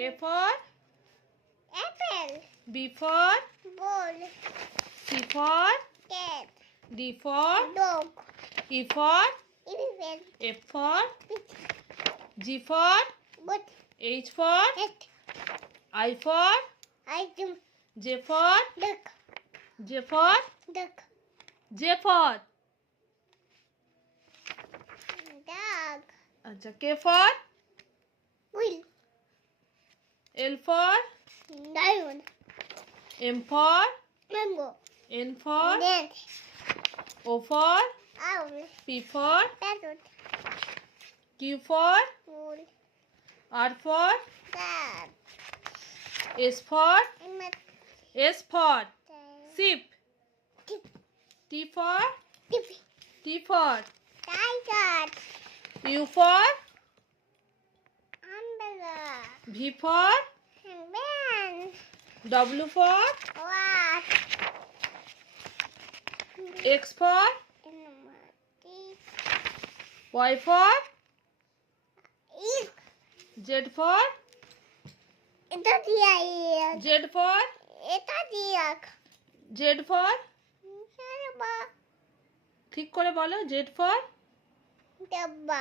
A for apple. B for Ball. C for Cat. D for Dog. E for Elephant. F for Fish. G for Boat. H for Hat. I for Item. J for Duck. J for Duck. J for Dog. अच्छा K for Wheel. L for Lion. M for Mango. N for Dance. O for Owl. P for Parrot. Q for Wool. R for Cat. S for Emmet. S for sheep. Tip. T for Tippy. T for Tiger. U for Umbrella. V for Van. W for What? X for Y for Eek. Z for এটা দিয়া ইক। Z for এটা দিয়াক। Z for সারবা। ঠিক করে বলো Z for ডাব্বা।